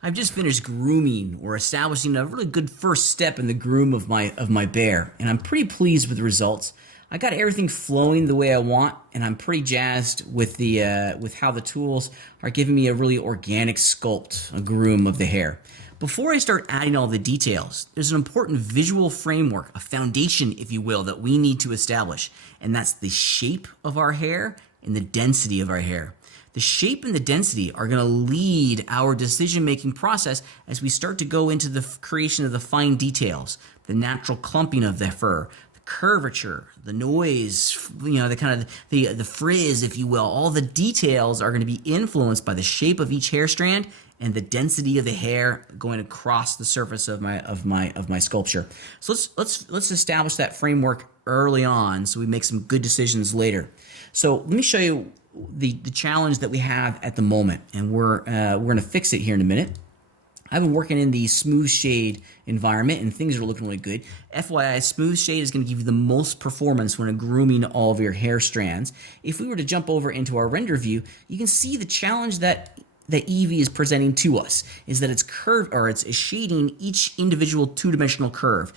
I've just finished grooming or establishing a really good first step in the groom of my bear, and I'm pretty pleased with the results. I got everything flowing the way I want, and I'm pretty jazzed with with how the tools are giving me a really organic sculpt, a groom of the hair. Before I start adding all the details, there's an important visual framework, a foundation, if you will, that we need to establish, and that's the shape of our hair and the density of our hair. The shape and the density are going to lead our decision-making process as we start to go into the creation of the fine details, the natural clumping of the fur, the curvature, the noise, the kind of the frizz, if you will. All the details are going to be influenced by the shape of each hair strand and the density of the hair going across the surface of my sculpture. So let's establish that framework early on so we make some good decisions later. So let me show you the challenge that we have at the moment, and we're going to fix it here in a minute. I've been working in the smooth shade environment, and things are looking really good. FYI, smooth shade is going to give you the most performance when grooming all of your hair strands. If we were to jump over into our render view, you can see the challenge that Eevee is presenting to us is that it's curved, or it's shading each individual two-dimensional curve.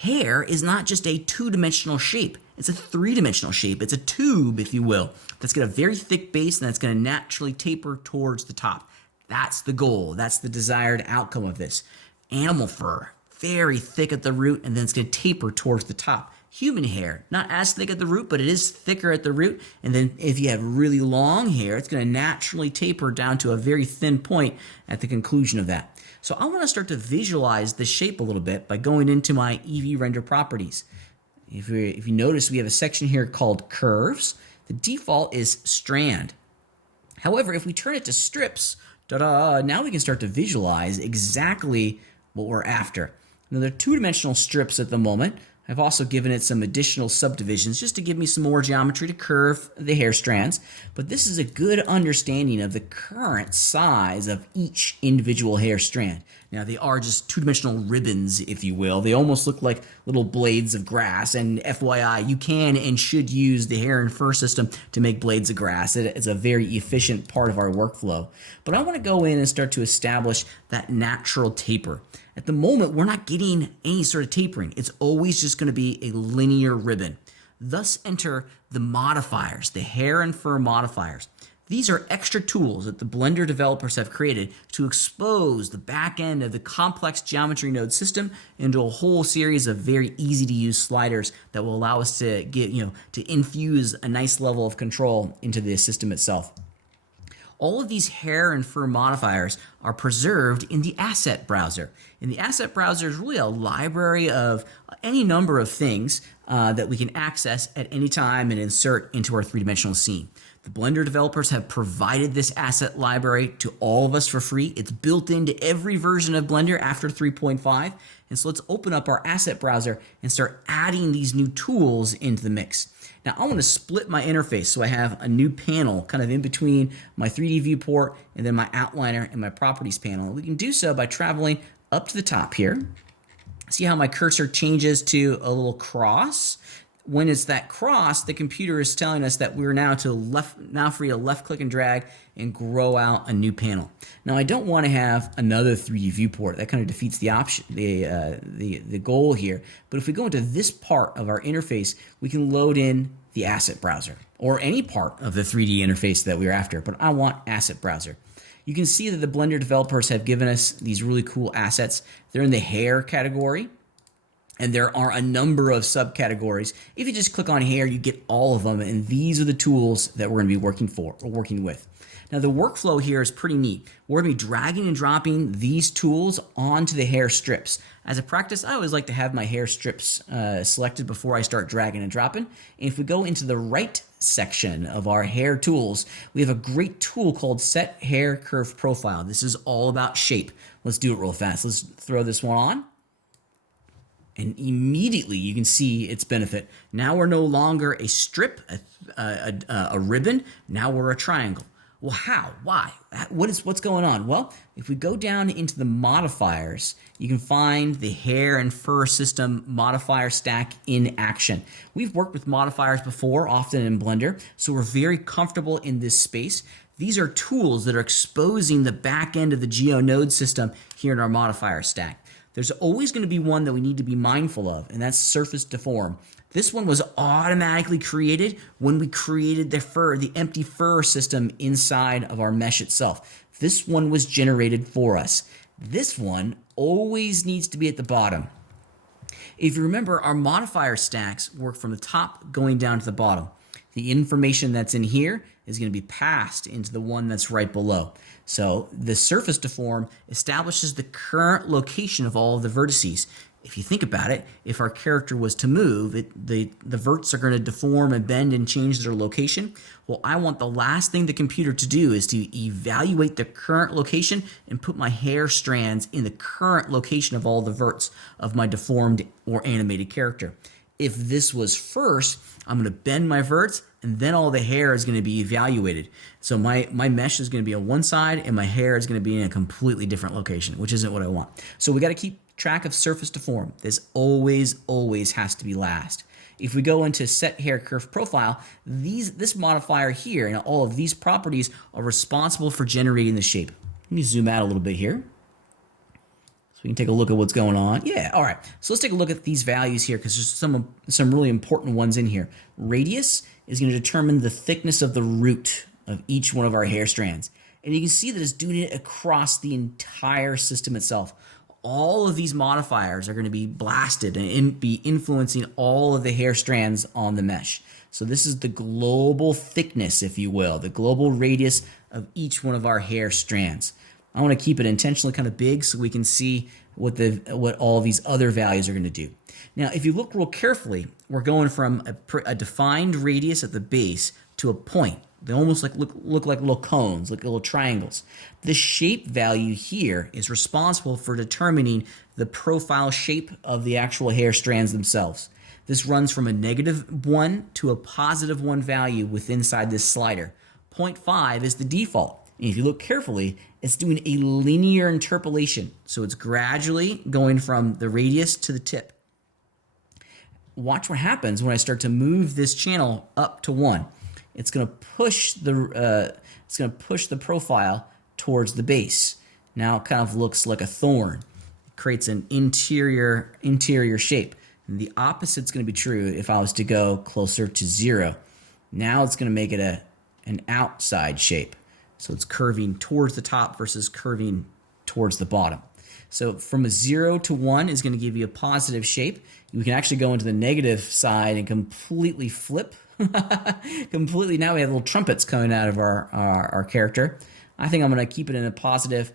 Hair is not just a two-dimensional shape. It's a three-dimensional shape. It's a tube, if you will, that's got a very thick base and that's going to naturally taper towards the top. That's the goal. That's the desired outcome of this. Animal fur, very thick at the root, and then it's going to taper towards the top. Human hair, not as thick at the root, but it is thicker at the root. And then if you have really long hair, it's going to naturally taper down to a very thin point at the conclusion of that. So I want to start to visualize the shape a little bit by going into my Eevee render properties. If you notice, we have a section here called curves. The default is strand. However, if we turn it to strips, now we can start to visualize exactly what we're after. Now, they're two-dimensional strips at the moment. I've also given it some additional subdivisions just to give me some more geometry to curve the hair strands. But this is a good understanding of the current size of each individual hair strand. Now, they are just two-dimensional ribbons, if you will. They almost look like little blades of grass. And FYI, you can and should use the hair and fur system to make blades of grass. It's a very efficient part of our workflow. But I want to go in and start to establish that natural taper. At the moment, we're not getting any sort of tapering. It's always just going to be a linear ribbon. Thus enter the modifiers, the hair and fur modifiers. These are extra tools that the Blender developers have created to expose the back end of the complex geometry node system into a whole series of very easy to use sliders that will allow us to to infuse a nice level of control into the system itself. All of these hair and fur modifiers are preserved in the asset browser. And the asset browser is really a library of any number of things that we can access at any time and insert into our three-dimensional scene. The Blender developers have provided this asset library to all of us for free. It's built into every version of Blender after 3.5. And so let's open up our asset browser and start adding these new tools into the mix. Now, I want to split my interface so I have a new panel kind of in between my 3D viewport and then my outliner and my properties panel. We can do so by traveling up to the top here. See how my cursor changes to a little cross? When it's that cross, the computer is telling us that we're now free to left click and drag and grow out a new panel. Now, I don't want to have another 3D viewport. That kind of defeats the option, the goal here. But if we go into this part of our interface, we can load in the asset browser or any part of the 3D interface that we're after. But I want asset browser. You can see that the Blender developers have given us these really cool assets. They're in the hair category. And there are a number of subcategories. If you just click on hair, you get all of them. And these are the tools that we're going to be working with. Now, the workflow here is pretty neat. We're going to be dragging and dropping these tools onto the hair strips. As a practice, I always like to have my hair strips selected before I start dragging and dropping. And if we go into the right section of our hair tools, we have a great tool called Set Hair Curve Profile. This is all about shape. Let's do it real fast. Let's throw this one on. And immediately you can see its benefit. Now we're no longer a strip, a ribbon. Now we're a triangle. Well, how? Why? What's going on? Well, if we go down into the modifiers, you can find the hair and fur system modifier stack in action. We've worked with modifiers before, often in Blender, so we're very comfortable in this space. These are tools that are exposing the back end of the GeoNode system here in our modifier stack. There's always going to be one that we need to be mindful of, and that's surface deform. This one was automatically created when we created the empty fur system inside of our mesh itself. This one was generated for us. This one always needs to be at the bottom. If you remember, our modifier stacks work from the top going down to the bottom. The information that's in here is going to be passed into the one that's right below. So the surface deform establishes the current location of all of the vertices. If you think about it, if our character was to move, the verts are going to deform and bend and change their location. Well, I want the last thing the computer to do is to evaluate the current location and put my hair strands in the current location of all the verts of my deformed or animated character. If this was first, I'm going to bend my verts, and then all the hair is going to be evaluated. So my mesh is going to be on one side, and my hair is going to be in a completely different location, which isn't what I want. So we got to keep track of surface deform. This always has to be last. If we go into set hair curve profile, this modifier here and all of these properties are responsible for generating the shape. Let me zoom out a little bit here, so we can take a look at what's going on. Yeah, all right. So let's take a look at these values here, because there's some really important ones in here. Radius is going to determine the thickness of the root of each one of our hair strands. And you can see that it's doing it across the entire system itself. All of these modifiers are going to be blasted and be influencing all of the hair strands on the mesh. So this is the global thickness, if you will, the global radius of each one of our hair strands. I want to keep it intentionally kind of big so we can see what all of these other values are going to do. Now, if you look real carefully, we're going from a defined radius at the base to a point. They almost look like little cones, like little triangles. The shape value here is responsible for determining the profile shape of the actual hair strands themselves. This runs from a -1 to a +1 value within inside this slider. 0.5 is the default. And if you look carefully, it's doing a linear interpolation. So it's gradually going from the radius to the tip. Watch what happens when I start to move this channel up to 1. It's going to push the profile towards the base. Now it kind of looks like a thorn. It creates an interior shape. And the opposite's going to be true if I was to go closer to 0. Now it's going to make it an outside shape. So it's curving towards the top versus curving towards the bottom. So from a 0 to 1 is going to give you a positive shape. We can actually go into the negative side and completely flip. Completely. Now we have little trumpets coming out of our character. I think I'm going to keep it in a positive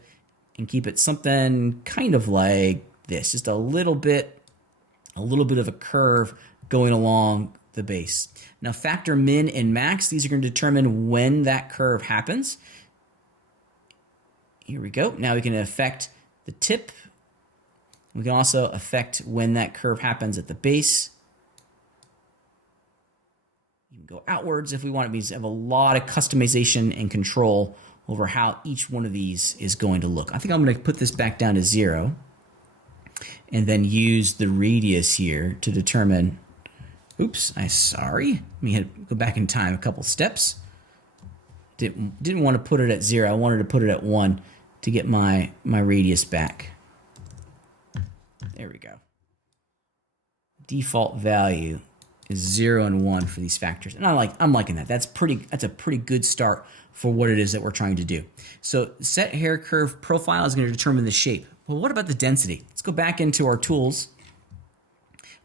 and keep it something kind of like this. Just a little bit of a curve going along the base. Now factor min and max, these are going to determine when that curve happens. Here we go. Now we can affect the tip. We can also affect when that curve happens at the base. You can go outwards if we want. It means have a lot of customization and control over how each one of these is going to look. I think I'm going to put this back down to 0 and then use the radius here to determine. Oops, sorry. Let me go back in time a couple steps. Didn't want to put it at 0. I wanted to put it at 1 to get my radius back. There we go. Default value is 0 and 1 for these factors, and I'm liking that. That's a pretty good start for what it is that we're trying to do. So set hair curve profile is going to determine the shape. Well, what about the density? Let's go back into our tools.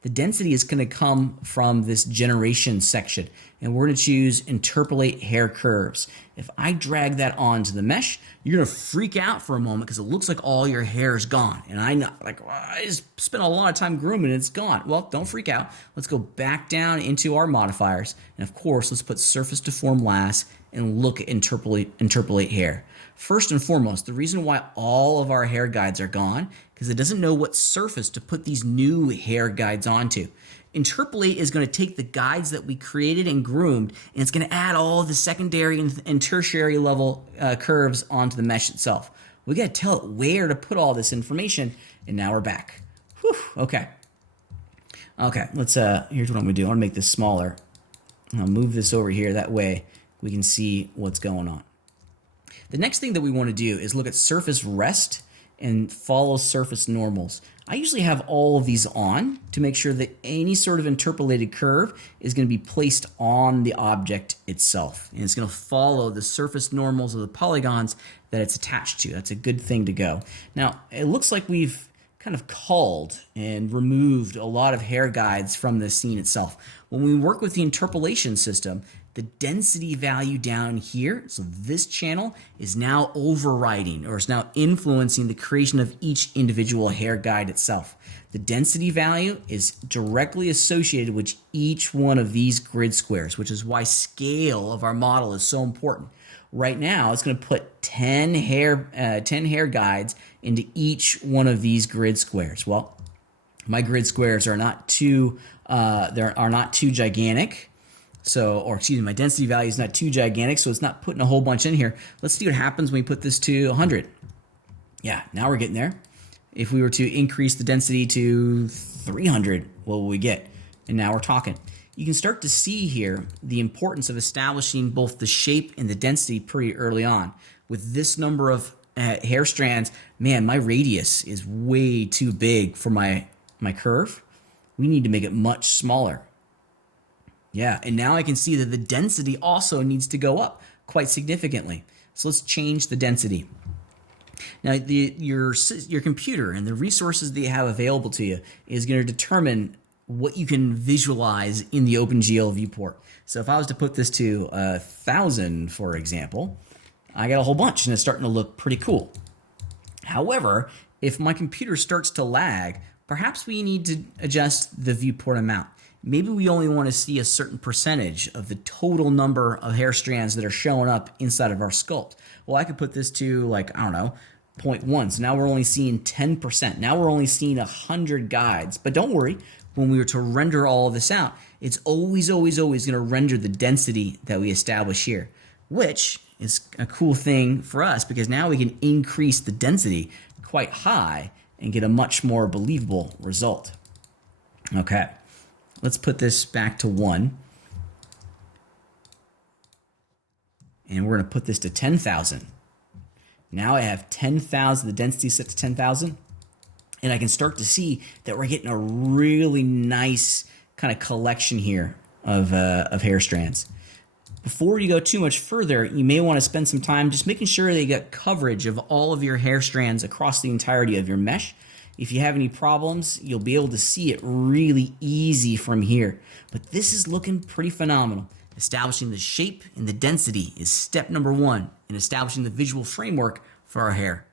The density is going to come from this generation section, and we're going to choose interpolate hair curves. If I drag that onto the mesh, you're going to freak out for a moment because it looks like all your hair is gone. And I know, I just spent a lot of time grooming and it's gone. Well, don't freak out. Let's go back down into our modifiers. And of course, let's put surface deform last and look at interpolate hair. First and foremost, the reason why all of our hair guides are gone because it doesn't know what surface to put these new hair guides onto. Interpolate is going to take the guides that we created and groomed, and it's going to add all the secondary and tertiary level curves onto the mesh itself. We got to tell it where to put all this information, and now we're back. Whew, okay. Okay, let's, here's what I'm going to do. I want to make this smaller. I'll move this over here. That way we can see what's going on. The next thing that we want to do is look at surface rest and follow surface normals. I usually have all of these on to make sure that any sort of interpolated curve is going to be placed on the object itself. And it's going to follow the surface normals of the polygons that it's attached to. That's a good thing to go. Now, it looks like we've kind of culled and removed a lot of hair guides from the scene itself. When we work with the interpolation system, the density value down here, so this channel, is now overriding or is now influencing the creation of each individual hair guide itself. The density value is directly associated with each one of these grid squares, which is why scale of our model is so important. Right now, it's going to put 10 hair guides into each one of these grid squares. Well, my grid squares are not too gigantic. My density value is not too gigantic, so it's not putting a whole bunch in here. Let's see what happens when we put this to 100. Yeah, now we're getting there. If we were to increase the density to 300, what will we get? And now we're talking. You can start to see here the importance of establishing both the shape and the density pretty early on. With this number of hair strands, man, my radius is way too big for my curve. We need to make it much smaller. Yeah, and now I can see that the density also needs to go up quite significantly. So let's change the density. Now, your computer and the resources that you have available to you is going to determine what you can visualize in the OpenGL viewport. So if I was to put this to 1,000, for example, I got a whole bunch and it's starting to look pretty cool. However, if my computer starts to lag, perhaps we need to adjust the viewport amount. Maybe we only want to see a certain percentage of the total number of hair strands that are showing up inside of our sculpt. Well, I could put this to 0.1. So now we're only seeing 10%. Now we're only seeing 100 guides. But don't worry, when we were to render all of this out, it's always going to render the density that we establish here, which is a cool thing for us because now we can increase the density quite high and get a much more believable result. Okay. Let's put this back to 1. And we're going to put this to 10,000. Now I have 10,000, the density set to 10,000. And I can start to see that we're getting a really nice kind of collection here of hair strands. Before you go too much further, you may want to spend some time just making sure that you got coverage of all of your hair strands across the entirety of your mesh. If you have any problems, you'll be able to see it really easy from here. But this is looking pretty phenomenal. Establishing the shape and the density is step number 1 in establishing the visual framework for our hair.